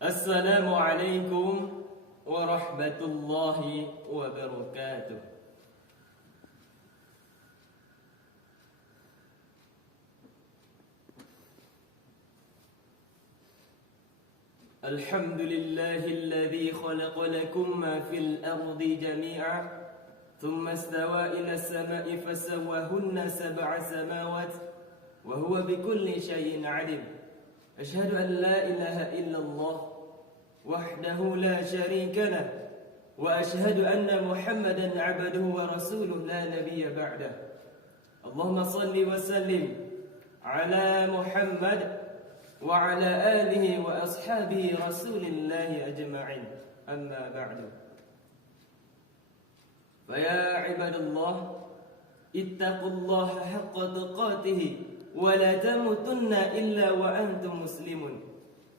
Assalamualaikum warahmatullahi wabarakatuh. Alhamdulillahilladzi khalaqa lakum ma fil ardi jami'a thumma istawa ila as-sama'i fasawwahunna sab'a samawat wa huwa bikulli shay'in 'alim. Ashhadu an la ilaha illallah wahdahu la sharika lah wa ashhadu anna Muhammadan 'abduhu wa rasuluhu la nabiyya ba'dah. Allahumma salli wa sallim ala Muhammad wa ala alihi wa ashabihi rasulillahi ajma'in. Amma ba'du. Faya ibadallah, ittaqullaha haqqa tuqatih wa la tamutunna illa wa antum muslimun.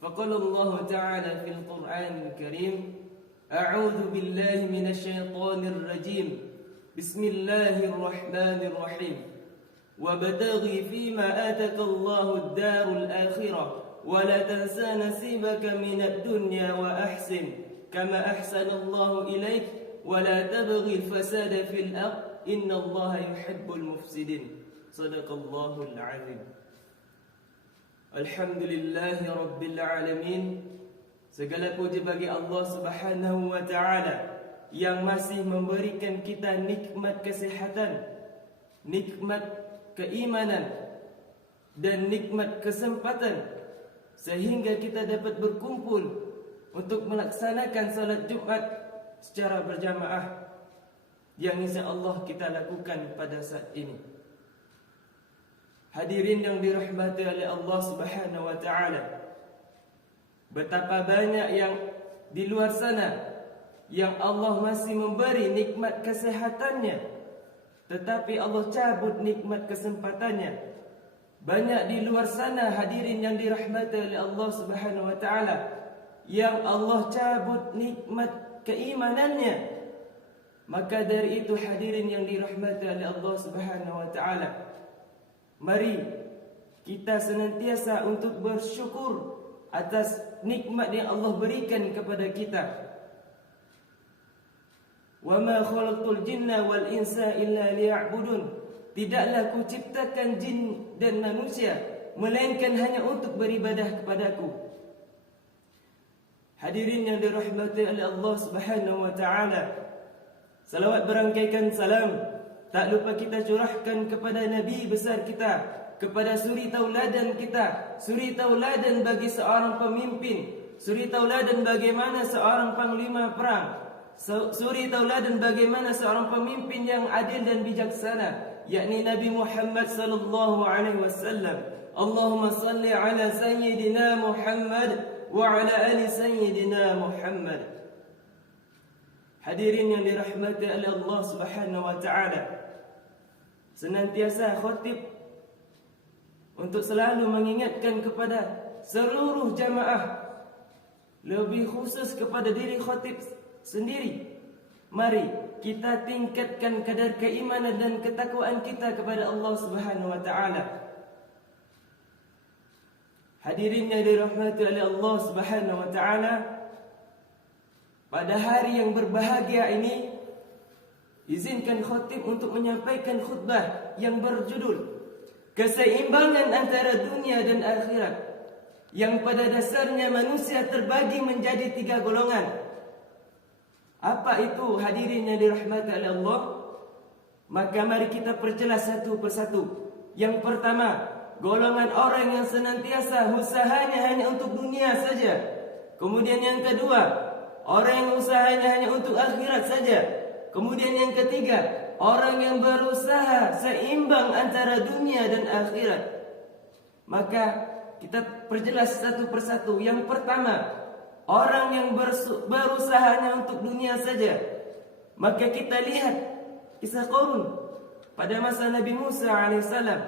Faqala Allah ta'ala fil Qur'anil Karim, a'udzu billahi minasy syaithanir rajim. Bismillahirrahmanirrahim. وابتغ فيما آتاك الله الدار الآخرة ولا تنسى نصيبك من الدنيا وأحسن كما أحسن الله إليك ولا تبغ الفساد في الأرض إن الله يحب المفسدين. صدق الله العظيم. Alhamdulillahi Rabbil Alamin. Segala puji bagi Allah Subhanahu wa Ta'ala yang masih memberikan kita nikmat kesehatan, nikmat keimanan dan nikmat kesempatan sehingga kita dapat berkumpul untuk melaksanakan salat Jumat secara berjamaah yang insya-Allah kita lakukan pada saat ini. Hadirin yang dirahmati oleh Allah Subhanahu wa Ta'ala, betapa banyak yang di luar sana yang Allah masih memberi nikmat kesehatannya, tetapi Allah cabut nikmat kesempatannya. Banyak di luar sana hadirin yang dirahmati oleh Allah Subhanahu wa Ta'ala yang Allah cabut nikmat keimanannya. Maka dari itu hadirin yang dirahmati oleh Allah Subhanahu wa Ta'ala, mari kita senantiasa untuk bersyukur atas nikmat yang Allah berikan kepada kita. Wa ma khalaqtul jinna wal insa illa liya'budun. Tidaklah ku ciptakan jin dan manusia melainkan hanya untuk beribadah kepadaku. Hadirin yang dirahmati oleh Allah Subhanahu wa Ta'ala, salawat berangkaikan salam tak lupa kita curahkan kepada Nabi besar kita, kepada suri tauladan kita, suri tauladan bagi seorang pemimpin, suri tauladan bagaimana seorang panglima perang, suri tauladan bagaimana seorang pemimpin yang adil dan bijaksana, yakni Nabi Muhammad sallallahu alaihi wasallam. Allahumma salli ala sayyidina Muhammad wa ala ali sayyidina Muhammad. Hadirin yang dirahmati oleh Allah Subhanahu wa Ta'ala, senantiasa khatib untuk selalu mengingatkan kepada seluruh jamaah, lebih khusus kepada diri khatib sendiri. Mari kita tingkatkan kadar keimanan dan ketakwaan kita kepada Allah Subhanahu wa Ta'ala. Hadirin yang dirahmati oleh Allah Subhanahu wa Ta'ala, pada hari yang berbahagia ini izinkan khatib untuk menyampaikan khutbah yang berjudul keseimbangan antara dunia dan akhirat, yang pada dasarnya manusia terbagi menjadi 3 golongan. Apa itu hadirin yang dirahmati oleh Allah? Maka mari kita perjelas satu persatu. Yang pertama, golongan orang yang senantiasa usahanya hanya untuk dunia saja. Kemudian yang kedua, orang yang usahanya hanya untuk akhirat saja. Kemudian yang ketiga, orang yang berusaha seimbang antara dunia dan akhirat. Maka kita perjelas satu persatu. Yang pertama, orang yang berusaha hanya untuk dunia saja. Maka kita lihat kisah Qarun pada masa Nabi Musa alaihissalam,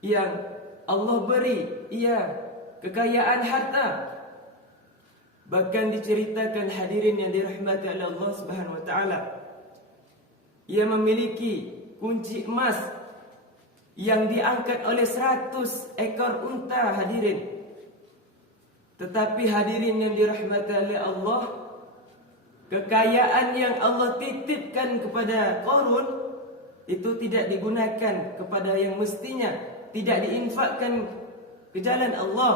yang Allah beri ia kekayaan harta. Bahkan diceritakan hadirin yang dirahmati oleh Allah Subhanahu wa Ta'ala, ia memiliki kunci emas yang diangkat oleh 100 ekor unta hadirin. Tetapi hadirin yang dirahmati oleh Allah, kekayaan yang Allah titipkan kepada Qarun itu tidak digunakan kepada yang mestinya, tidak diinfakkan ke jalan Allah.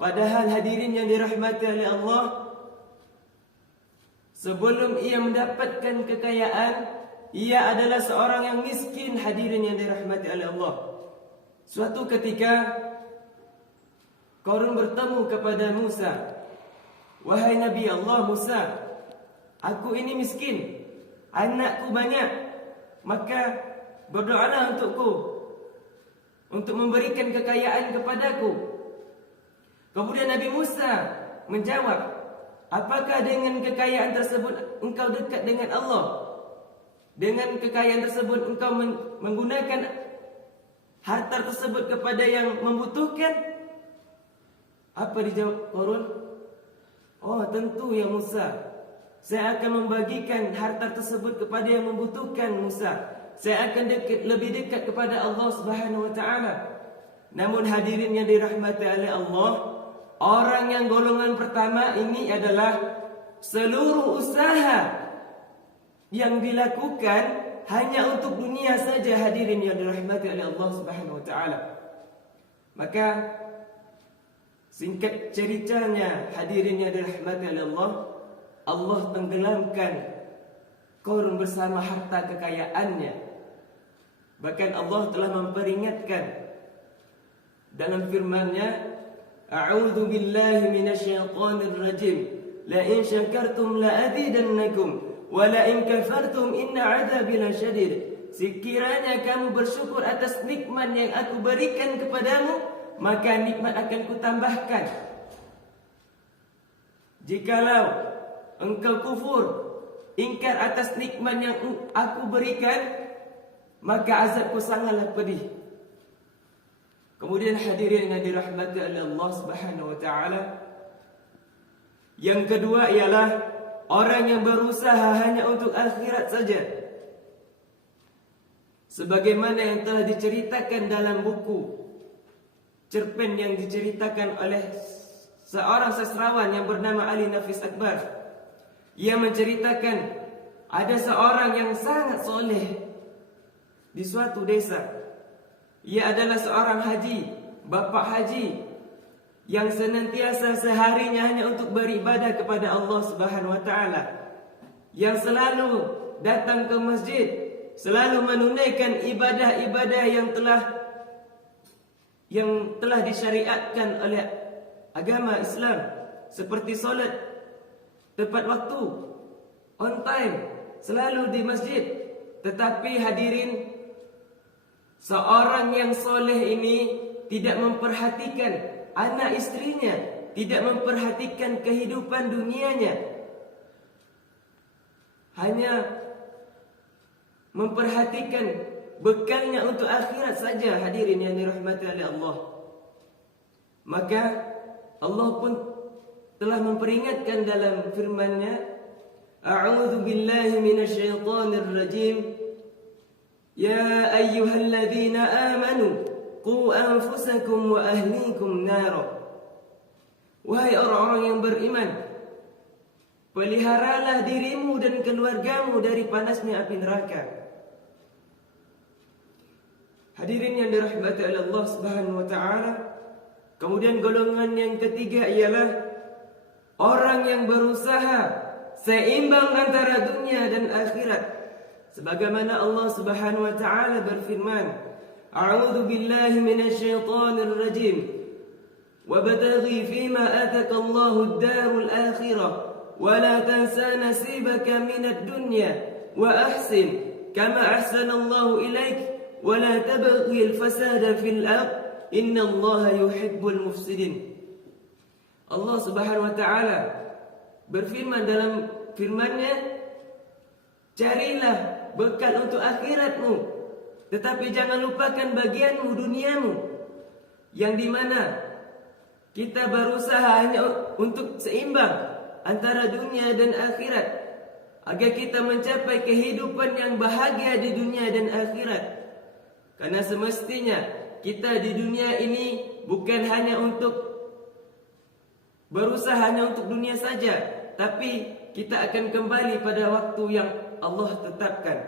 Padahal hadirin yang dirahmati oleh Allah, sebelum ia mendapatkan kekayaan, ia adalah seorang yang miskin, hadirin yang dirahmati oleh Allah. Suatu ketika Qarun bertemu kepada Musa. Wahai Nabi Allah Musa, aku ini miskin, anakku banyak, maka berdoalah untukku untuk memberikan kekayaan kepadaku. Kemudian Nabi Musa menjawab, apakah dengan kekayaan tersebut engkau dekat dengan Allah? Dengan kekayaan tersebut engkau menggunakan harta tersebut kepada yang membutuhkan? Apa dijawab Qarun? Oh, tentu ya Musa, saya akan membagikan harta tersebut kepada yang membutuhkan Musa. Saya akan lebih dekat kepada Allah Subhanahu wa taala. Namun hadirin yang dirahmati oleh Allah, orang yang golongan pertama ini adalah seluruh usaha yang dilakukan hanya untuk dunia saja, hadirin yang dirahmati oleh Allah Subhanahu wa taala. Maka singkat ceritanya, hadirin yang dirahmati oleh Allah, Allah tenggelamkan Qarun bersama harta kekayaannya. Bahkan Allah telah memperingatkan dalam firman-Nya, A'udzu billahi minasyaitonir rajim. La in syakartum la azidannakum wa la in kafartum inna 'adzabi lasyadid. Sekiranya kamu bersyukur atas nikmat yang aku berikan kepadamu, maka nikmat akan kutambahkan. Jikalau engkau kufur, ingkar atas nikmat yang aku berikan, maka azabku sangatlah pedih. Kemudian hadirin yang dirahmati oleh Allah Subhanahu wa taala, yang kedua ialah orang yang berusaha hanya untuk akhirat saja. Sebagaimana yang telah diceritakan dalam buku cerpen yang diceritakan oleh seorang sastrawan yang bernama Ali Nafis Akbar. Ia menceritakan ada seorang yang sangat soleh di suatu desa. Ia adalah seorang haji, bapa haji, yang senantiasa seharinya hanya untuk beribadah kepada Allah Subhanahu wa taala, yang selalu datang ke masjid, selalu menunaikan ibadah-ibadah yang telah disyariatkan oleh agama Islam, seperti solat tepat waktu, on time, selalu di masjid. Tetapi hadirin, seorang yang soleh ini tidak memperhatikan anak istrinya, tidak memperhatikan kehidupan dunianya, hanya memperhatikan bekalnya untuk akhirat saja, hadirin yang dirahmati oleh Allah. Maka Allah pun telah memperingatkan dalam firman-Nya, A'udzu billahi minasyaitonir rajim. Ya ayyuhalladzina amanu qu anfusakum wa ahlikum nara. Wahai orang-orang yang beriman, peliharalah dirimu dan keluargamu dari panasnya api neraka. Hadirin yang dirahmati oleh Allah Subhanahu wa taala, kemudian golongan yang ketiga ialah orang yang berusaha seimbang antara dunia dan akhirat. Sebagaimana Allah Subhanahu wa taala berfirman, A'udzu billahi minasyaitonir rajim. Wabtaghi fima ataka Allahu ad-darul akhirah wa la tansa nasibaka minad dunya wa ahsin kama ahsana Allahu ilaik wa la tabghi al-fasada fil ardh innallaha yuhibbul mufsidin. Allah Subhanahu wa taala berfirman dalam firman-Nya, carilah bekal untuk akhiratmu, tetapi jangan lupakan bagianmu, duniamu, yang dimana kita berusaha hanya untuk seimbang antara dunia dan akhirat, agar kita mencapai kehidupan yang bahagia di dunia dan akhirat. Karena semestinya kita di dunia ini bukan hanya untuk berusaha hanya untuk dunia saja, tapi kita akan kembali pada waktu yang Allah tetapkan.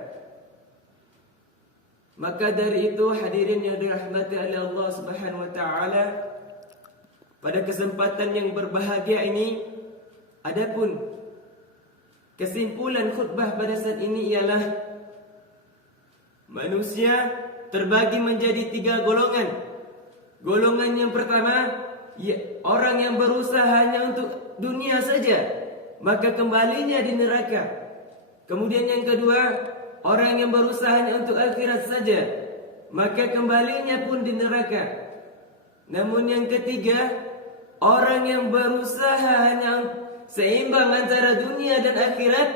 Maka dari itu hadirin yang dirahmati oleh Allah Subhanahu wa taala, pada kesempatan yang berbahagia ini, adapun kesimpulan khutbah pada saat ini ialah manusia terbagi menjadi 3 golongan. Golongan yang pertama, orang yang berusaha hanya untuk dunia saja, maka kembalinya di neraka. Kemudian yang kedua, orang yang berusaha hanya untuk akhirat saja, maka kembalinya pun di neraka. Namun yang ketiga, orang yang berusaha hanya seimbang antara dunia dan akhirat,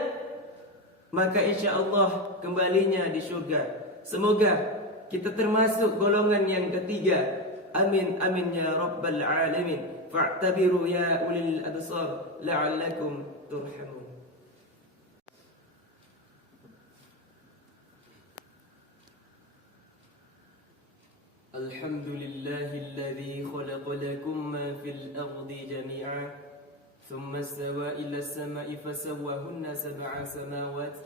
maka insya Allah kembalinya di surga. Semoga kita termasuk golongan yang ketiga. Amin amin ya rabbal alamin. Fa'tabiru ya ulil absar la'allakum turhamun. Alhamdulillahilladzi khalaqa lakum ma fil ardi jami'an thumma istawa ila as-sama'i fasawwahunna sab'a samawat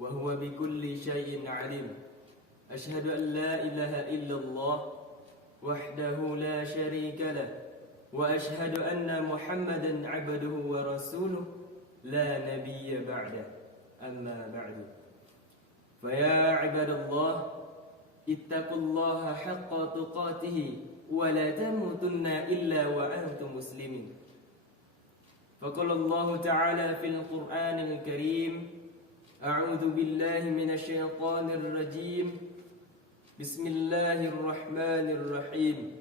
wa huwa bikulli shay'in 'alim. Ashhadu an la ilaha illallah wahdahu la syarika lah wa ashhadu anna Muhammadan 'abduhu wa rasuluhu la nabiyya ba'da. Amma ba'du. Fa ya 'ibadallah, ittaqullaha haqqa tuqatih wa la tamutunna illa wa antum muslimin. Faqala Allah ta'ala fil Qur'anil Karim, a'udzu billahi minasy syaithanir rajim. Bismillahirrahmanirrahim.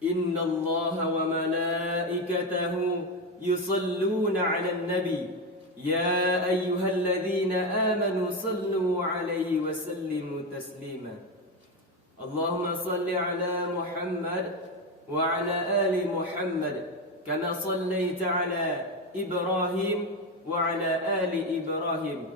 Inna Allaha wa malaikatahu yusalluna 'alan nabi. Ya ayyuhalladzina amanu sallu 'alaihi wa sallimu taslima. Allahumma salli 'ala Muhammad wa 'ala ali Muhammad kama sallaita 'ala Ibrahim wa 'ala ali Ibrahim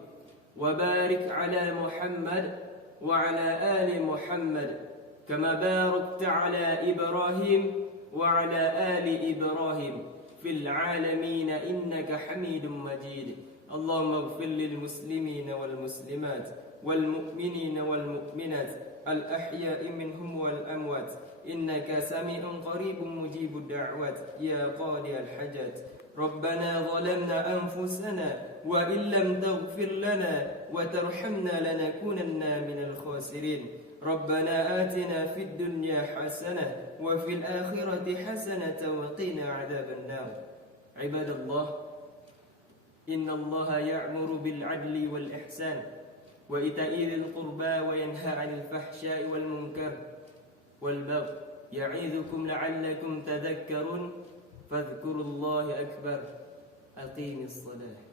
wa barik 'ala Muhammad وعلى آل محمد كما باركت على إبراهيم وعلى آل إبراهيم في العالمين إنك حميد مجيد. اللهم اغفر للمسلمين والمسلمات والمؤمنين والمؤمنات الأحياء منهم والأموات إنك سميع قريب مجيب الدعوات يا قاضي الحاجات. ربنا ظلمنا أنفسنا وإن لم تغفر لنا وترحمنا لنكونن من الخاسرين. ربنا آتنا في الدنيا حسنة وفي الآخرة حسنة وقنا عذاب النار. عباد الله، إن الله يأمر بالعدل والإحسان وإيتاء ذي القربى وينهى عن الفحشاء والمنكر والبغي يعظكم لعلكم تذكرون. فاذكروا الله أكبر. أقيم الصلاة.